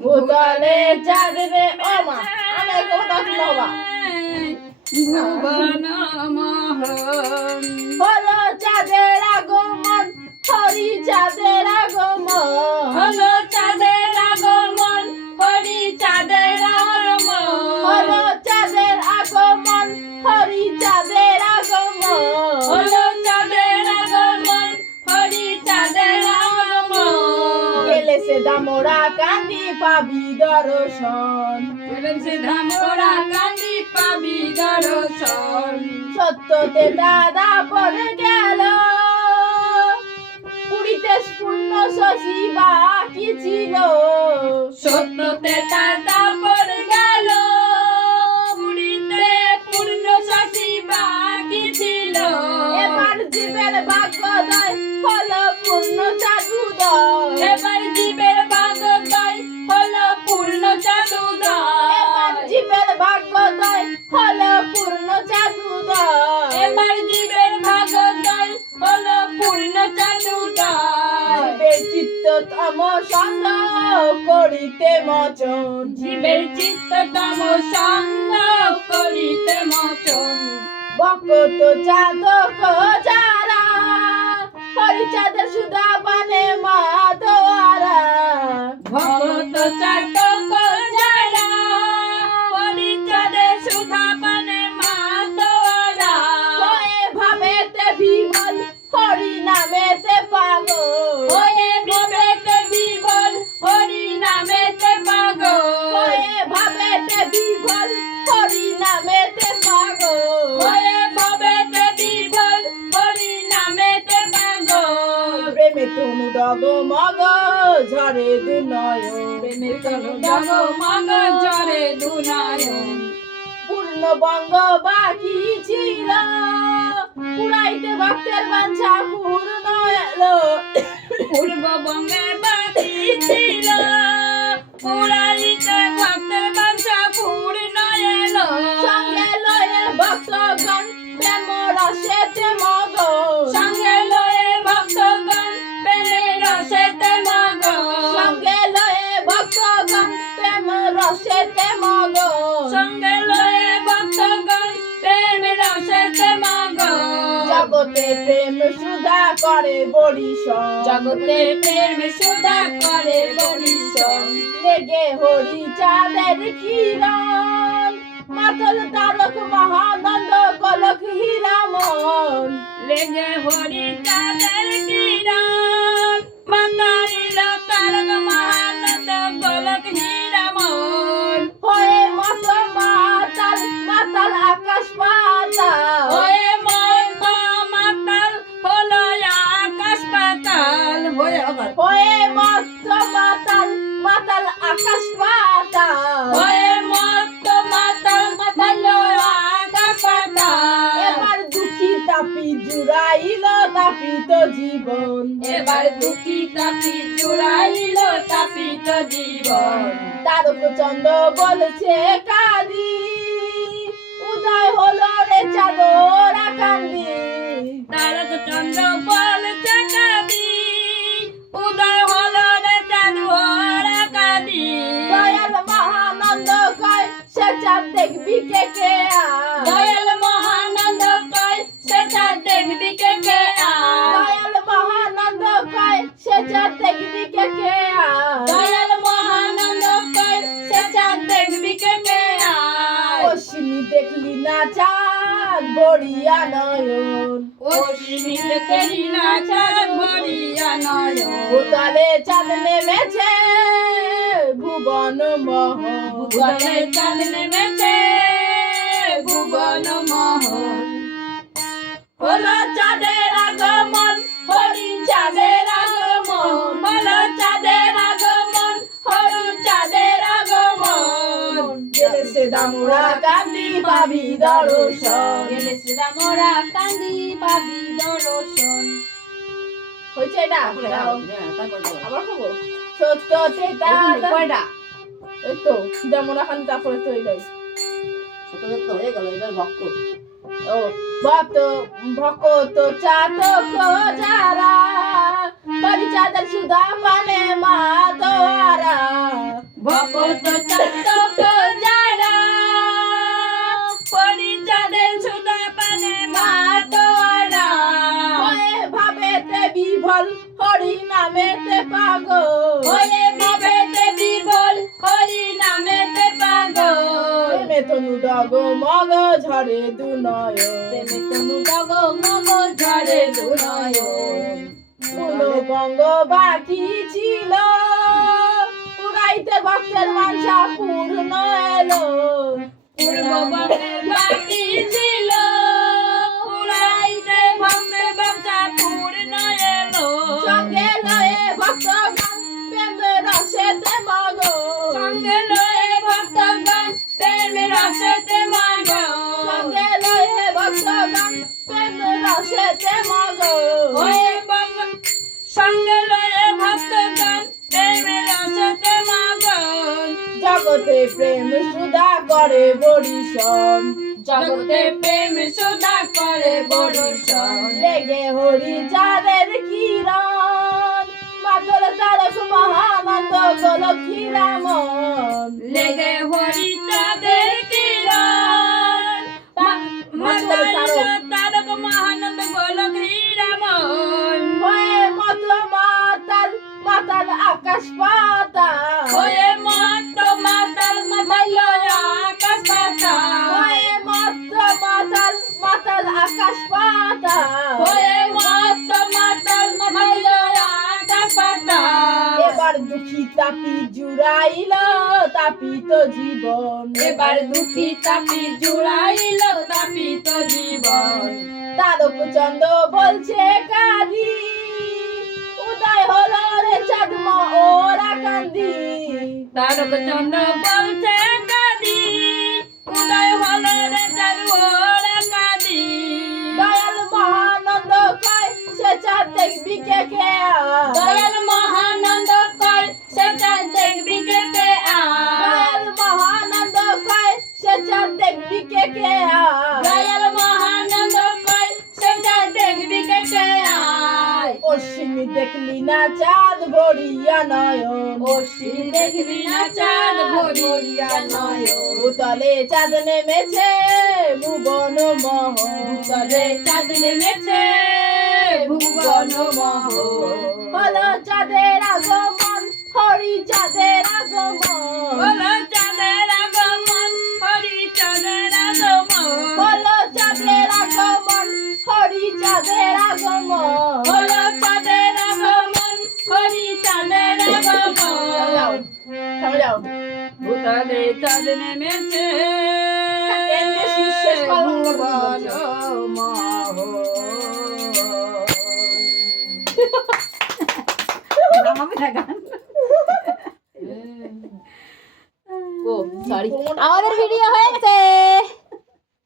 ভূতলে চাঁদ রে ও মা আমি কথা শুনবা ভুবন মোহন হলো চাঁদের আগমন হরি চাঁদের আগমন হলো চাঁদের আগমন হরি চাঁদের আগমন হলো চাঁদের আগমন হরি চাঁদের আগমন হলো চাঁদের আগমন হরি চাঁদের আগমন গেলে সে দামোরা কান্দি পাবি দর্শন সে ধামরা কান্দি পাবি দর্শন সত্যতে দাদা পড়ে গেল পুরীতে পূর্ণ শশী বাকি ছিল সত্যতে দাদা পড়ে গেল পুরীতে পূর্ণ শশী বাকি ছিল এবার জীবের ভাগ্যোদয় হলো পূর্ণ চাঁদুদয় এবার জীবের ভাগ্যোদয় হলো পূর্ণ চাঁদুদয় এবার জীবের ভাগ্যোদয় হলো পূর্ণ চাঁদুদয় এবার জীবের ভাগ্যোদয় হলো পূর্ণ চাঁদুদয় জীবের চিত্ততম সন্দেহ করিতে মচন জীবের চিত্ততম সন্দেহ করিতে মোচন ভক্ত চাঁদক যারা হরি চাঁদের সুধা পানে মাধোয়ারা ভগত চাতক যারা পরিচরে সুধা পানে মাতোয়ারা হয়ে ভাবেতে বিমল হরি নামেতে পাগল হয়ে ভবেতে বিবল হরি নামেতে পাগল হয়ে ভাবেতে বিমল হরি নামেতে পাগল হয়ে ভবেতে বিবল হরি নামেতে পাগল প্রেমে তনু ডগ মগ ঝরে দুনয়ন প্রেমের তনু ডগ মগ ঝরে দুনয়ন পূর্ণ বঙ্গ বাকি ছিল পুরাইতে ভক্তের বাঞ্ছা পূর্ণ এলো পূর্ববঙ্গে বাকি ছিল পুরাইতে ভক্তের বাঞ্ছা পূর্ণ এলো সঙ্গে লয়ে ভক্তগণ প্রেম রসেতে মগন সঙ্গে লয়ে ভক্তগণ প্রেমের রসেতে মগন সঙ্গে লয়ে ভক্তগণ প্রেম রসেতে মগন সঙ্গে লয়ে ভক্তগণ প্রেমের রসেতে মগন জগতে প্রেম সুধা করে বরিশন জগতে প্রেম সুধা করে বরিশন লেগে হরি চাঁদের কিরণ মাতল তারক মহানন্দ কলক হীরামন লেগে হরি চাঁদের কিরণ মাতারিল তারক মহানন্দ গোলক হীরামন হয়ে মত মাতাল মাতাল আকাশ পাতাল হয়ে মত মাতাল হলো আকাশ পাতাল হয়ে আবার হয়ে মত মাতাল মাতাল আকাশ পাতাল হয়ে মত মাতাল হলো আকাশ পাতাল এবার দুঃখী তাপি জুড়াইল তাপিত জীবন এবার দুঃখী তাপি জুড়াইল তাপিত জীবন তারক চন্দ্র বলছে কাঁদি উদয় হলো রে চাঁদরা কান্দি তারক চন্দ্র বলছে কাঁদি উদয় হলো রে চাঁদরা কাঁদি দয়াল মহানন্দ কয় সে চাঁদ দেখবি কে কে দয়াল মহানন্দ কয় সে চাঁদ দেখবি কে কে দয়াল মহানন্দ কয় সে চাঁদ দেখবি কে কে দয়াল মহানন্দ কয় সে চাঁদ দেখবি কে কে অশ্বিনী দেখলি না চাঁদ বড়িয়া নয়ন অশ্বিনী দেখলি না চাঁদ ভরিয়া নয়ন ভূতলে চাঁদ নেমেছে ভুবন মোহন ভূতলে চাঁদ নেমেছে ভুবন মোহন হলো চাঁদের আগমন হরি চাঁদের আগমন হলো চাঁদের আগমন হরি চাঁদের আগমন গেলে সে দামুরা কান্দি পাবি দর্শন গেলে শ্রীরামরা কান্দি পাবি দর্শন হয়েছে এটা দাও। আবার খাবো সত্যতে দাদা কয়টা এই তো দামুরা কান্দি তারপরে তো এটাই শতযত্ন হয়ে গেল এবার ভক্ত ও ভক্ত চাতক যারা হরি চাঁদের সুধা পানে মা দোয়ারা ভকত চাতক যারা পরিচাঁদের সুধা পানে মাতোয়ারা হয়ে ভাবেতে বিভল হরি নামেতে পাগল হয়ে বিবেতে বিবল হরি নামেতে পাগল প্রেমে তনু ডগ মগ ঝরে দুনয় প্রেমে তনু ডগ মগ ঝরে দুনয়ন কোনো বঙ্গ বাকি ছিল উড়াইতে ভক্তের মানসা পূর্ণ এলো পূর্ববঙ্গের বাকি ছিল উড়াইতে ভক্তের বাচ্চা পূর্ণ এলো সঙ্গে লয়ে ভক্তগণ প্রেম রসেতে মগ সঙ্গে লয়ে ভক্তগণ প্রেমের রসেতে মগন সঙ্গে লয়ে ভক্তগণ প্রেম রসেতে মগ হয়ে সঙ্গে লয়ে ভক্তগণ প্রেমের রসেতে মগন জগতে প্রেম সুধা করে বরিশন জগতে প্রেম সুধা করে বরিশন লেগে হরি চাঁদের কিরণ মাতল তারক মহানন্দ গোলক্ষী রামন লেগে হরি তাদের কিরণ তারক মহানন্দ গোলক হীরামন হয়ে মত মাতাল মাতাল আকাশ পাতাল হয়ে মত মাতাল মাতাল আকাশ পাতাল হয়ে মত মাতাল মাতাল আকাশ পাতাল হয়ে মত মাতাল মাতাল আকাশ পাতাল এবার দুঃখী তাপি জুড়াইল তাপিত জীবন এবার দুঃখী তাপি জুড়াইল তাপিত জীবন তারক চন্দ্র বলছে কাঁদি উদয় হলো রে চাঁদমা ওরা কান্দি তারক চন্দ্র বলছে কাঁদি উদয় হলো রে চাঁদ ওরা কাঁদি দয়াল মহানন্দ কয় সে চাঁদ দেখবি কে কে দয়াল মহানন্দ কয় সে চাঁদ দেখবি কে কে দয়াল মহানন্দ কয় সে চাঁদ দেখবি কে কে দয়াল মহানন্দ কয় সে চাঁদ দেখবি কে কে অশ্বিনী দেখলি না চাঁদ ভরিয়া নয়ন অশ্বিনী দেখলি না চাঁদ ভরিয়া নয়ন ভূতলে চাঁদ নেমেছে ভুবন মোহন তলে চাঁদ নেমেছে ভুবন মোহন হলো চাঁদের আগমন হরি চাঁদের আগমন হলো চাঁদের আগমন হরি চাঁদের আগমন হলো চাঁদের আগমন হরি চাঁদের আগমন হলো চাঁদের আগমন হরি চাঁদের আগমন থামে যাও ভূতলে চাঁদ নেমেছে এতে শেষ পালন ভুবন করবো। ও সরি আমাদের ভিডিও হয়েছে।